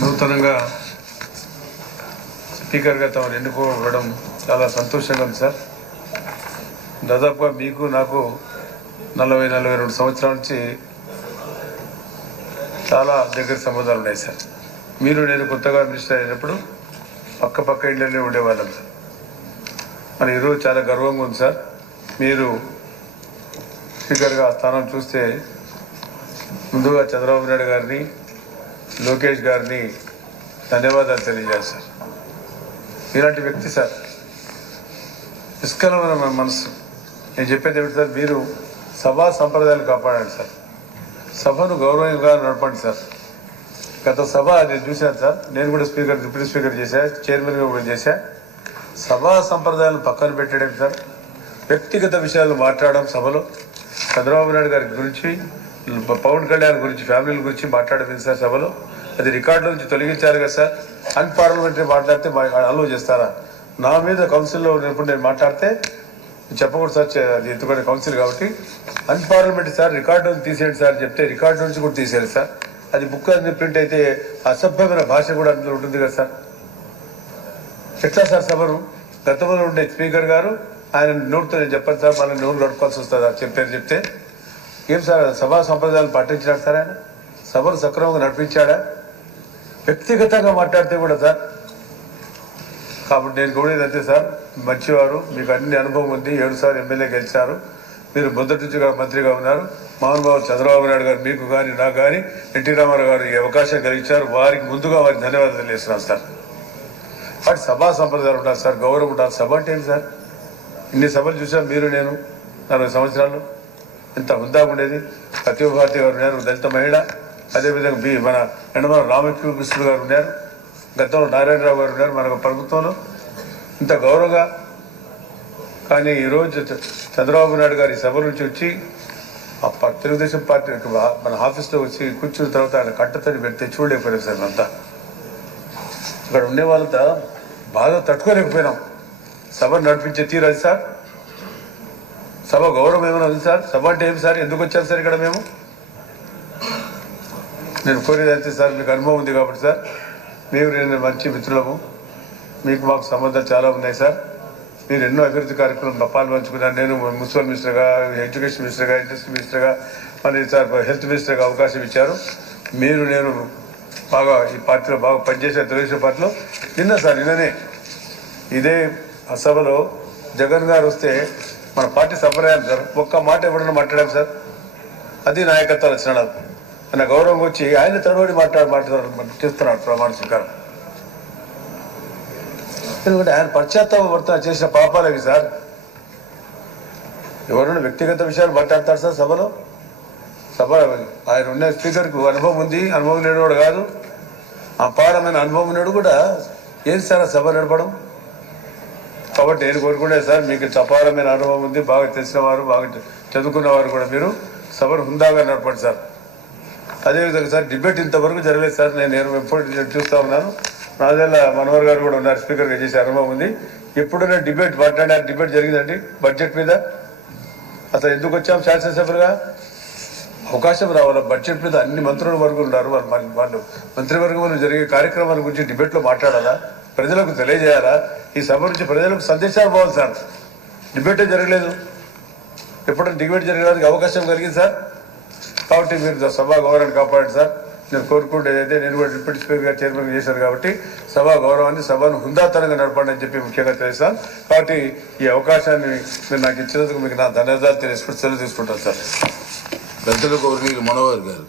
నూతనంగా స్పీకర్గా తమను ఎన్నుకోవడం చాలా సంతోషంగా ఉంది సార్. దాదాపుగా మీకు నాకు 40-42 సంవత్సరాల నుంచి చాలా దగ్గర సంబంధాలు ఉన్నాయి సార్. మీరు నేను కొత్తగా మినిస్టర్ అయినప్పుడు పక్క ఇళ్ళనే ఉండేవాళ్ళం సార్. మరి ఈరోజు చాలా గర్వంగా ఉంది సార్. మీరు స్పీకర్గా స్థానం చూస్తే ముందుగా చంద్రబాబు నాయుడు గారిని, లోకేష్ గారిని ధన్యవాదాలు తెలియజేయాలి సార్. ఇలాంటి వ్యక్తి సార్, నిష్కలమైన మనసు. నేను చెప్పేది ఏమిటి సార్, మీరు సభా సంప్రదాయాలు కాపాడండి సార్, సభను గౌరవంగా నడపండి సార్. గత సభ నేను చూశాను సార్, నేను కూడా స్పీకర్, డిప్యూటీ స్పీకర్ చేశా, చైర్మన్గా కూడా చేశా. సభా సంప్రదాయాలను పక్కన పెట్టడం సార్, వ్యక్తిగత విషయాలు మాట్లాడడం సభలో, చంద్రబాబు నాయుడు గారి గురించి, పవన్ కళ్యాణ్ గురించి, ఫ్యామిలీల గురించి మాట్లాడడం సార్ సభలో. అది రికార్డుల నుంచి తొలగించారు కదా సార్. అన్పార్లమెంటరీ మాట్లాడితే అలో చేస్తారా? నా మీద కౌన్సిల్లో ఉన్నప్పుడు నేను మాట్లాడితే చెప్పకూడదు సార్, అది ఎత్తుకునే కౌన్సిల్ కాబట్టి అన్పార్లమెంటరీ సార్, రికార్డు నుంచి తీసేయండి సార్ చెప్తే రికార్డు నుంచి కూడా తీసేయాలి సార్. అది బుక్ అన్ని ప్రింట్ అయితే అసభ్యమైన భాష కూడా అందులో ఉంటుంది కదా సార్. ఎట్లా సార్ సభను? గతంలో ఉండే స్పీకర్ గారు ఆయన నోటితో నేను చెప్పాను సార్, మళ్ళీ నోరు నడుపుకోవాల్సి వస్తుందా చెప్తే ఏం సార్, సభా సంప్రదాయాలు పాటించాడు సార్ ఆయన? సభను సక్రమంగా నడిపించాడా? వ్యక్తిగతంగా మాట్లాడితే కూడా సార్. కాబట్టి నేను కూడా అంతే సార్, మంచివారు, మీకు అన్ని అనుభవం ఉంది, 7 సార్లు ఎమ్మెల్యే గెలిచారు, మీరు మొదటి నుంచి మంత్రిగా ఉన్నారు. మహానుభావులు చంద్రబాబు నాయుడు గారు మీకు కానీ నాకు కానీ ఎన్టీ రామారావు గారు ఈ అవకాశం కలిగించారు. వారికి ముందుగా వారికి ధన్యవాదాలు తెలియజేస్తున్నాను సార్. వాటి సభా సంప్రదాయాలు ఉంటారు సార్, గౌరవం ఉంటారు. సభ అంటే ఏంటి సార్? ఇన్ని సభలు చూసాం మీరు నేను 40 సంవత్సరాలు. ఎంత హుందాగా ఉండేది. ప్రతిభ భారతి గారు ఉన్నారు, దళిత మహిళ. అదేవిధంగా మన ఎండమల రామకృష్ణుడు గారు ఉన్నారు, గతంలో నారాయణరావు గారు ఉన్నారు మన ప్రభుత్వంలో. ఇంత గౌరవంగా. కానీ ఈరోజు చంద్రబాబు నాయుడు గారి సభ నుంచి వచ్చి తెలుగుదేశం పార్టీ మన ఆఫీస్లో వచ్చి కూర్చున్న తర్వాత ఆయన కట్టతని పెడితే చూడలేకపోయారు సార్. అంతా ఇక్కడ ఉండే వాళ్ళతో బాగా తట్టుకోలేకపోయినాం. సభను నడిపించే తీరు అది సార్. సభ గౌరవం ఏమైనా ఉంది సార్? సభ అంటే ఏమి సార్? ఎందుకు వచ్చారు సార్ ఇక్కడ మేము? నేను కోరేది అంతే సార్, మీకు అనుభవం ఉంది కాబట్టి సార్, మీరు నేను మంచి మిత్రులము, మీకు మాకు సంబంధాలు చాలా ఉన్నాయి సార్. మీరు ఎన్నో అభివృద్ధి కార్యక్రమం పాల్పంచుకున్నారు. నేను మున్సిపల్ మినిస్టర్గా, ఎడ్యుకేషన్ మినిస్టర్గా, ఇండస్ట్రీ మినిస్టర్గా, మళ్ళీ సార్ హెల్త్ మినిస్టర్గా అవకాశం ఇచ్చారు. మీరు నేను బాగా ఈ పార్టీలో బాగా పనిచేసే తెలుగుదేశం పార్టీలో. నిన్ననే ఇదే సభలో జగన్ గారు వస్తే మన పార్టీ సంప్రదాయం సార్, ఒక్క మాట ఎవరైనా మాట్లాడాం సార్. అది నాయకత్వ లక్షణాలు. ఆయన గౌరవంగా వచ్చి ఆయన తడబడి చేస్తున్నాడు ప్రమాణ స్వీకారం. ఎందుకంటే ఆయన పశ్చాత్తాపడుతున్న చేసిన పాపాలవి సార్. ఎవరైనా వ్యక్తిగత విషయాలు మాట్లాడతారు సార్ సభలో. సభ ఆయన ఉన్న స్పీకర్కు అనుభవం ఉంది, అనుభవం లేనివాడు కాదు, అపారమైన అనుభవం ఉన్నాడు కూడా. ఏది సార్ సభ నడపడం? కాబట్టి నేను కోరుకునే సార్, మీకు అపారమైన అనుభవం ఉంది, బాగా తెలిసిన వారు, బాగా చదువుకున్నవారు కూడా మీరు సభను హుందాగా నడపండి సార్. అదేవిధంగా సార్, డిబేట్ ఇంతవరకు జరగలేదు సార్. నేను ఎప్పుడు చూస్తూ ఉన్నాను. నాదేళ్ళ మనోహర్ గారు కూడా ఉన్నారు, స్పీకర్గా చేసే అనుభవం ఉంది. ఎప్పుడైనా డిబేట్ మాట్లాడారు? డిబేట్ జరిగిందండి బడ్జెట్ మీద? అసలు ఎందుకు వచ్చాం శాసనసభ్యులుగా? అవకాశం రావాలి. బడ్జెట్ మీద అన్ని మంత్రుల వరకు ఉన్నారు, వాళ్ళు మంత్రివర్గంలో జరిగే కార్యక్రమాల గురించి డిబేట్లో మాట్లాడాలా? ప్రజలకు తెలియజేయాలా? ఈ సభ నుంచి ప్రజలకు సందేశాలు పోవాలి సార్. డిబేటే జరగలేదు. ఎప్పుడైనా డిబేట్ జరగడానికి అవకాశం కలిగింది సార్. కాబట్టి మీరు సభా గౌరవాన్ని కాపాడండి సార్. నేను కోరుకుంటే అయితే నేను కూడా డిప్యూటీ స్పీకర్గా చైర్మన్గా చేశాను కాబట్టి సభా గౌరవాన్ని, సభను హుందాతనంగా నడపండి అని చెప్పి ముఖ్యంగా తెలుస్తాను. కాబట్టి ఈ అవకాశాన్ని మీరు నాకు ఇచ్చినందుకు మీకు నా ధన్యవాదాలు తెలియజేసుకుంటూ సెలవు తీసుకుంటాను సార్. పెద్దల గౌరవనీయులు మనోహర్ గారు.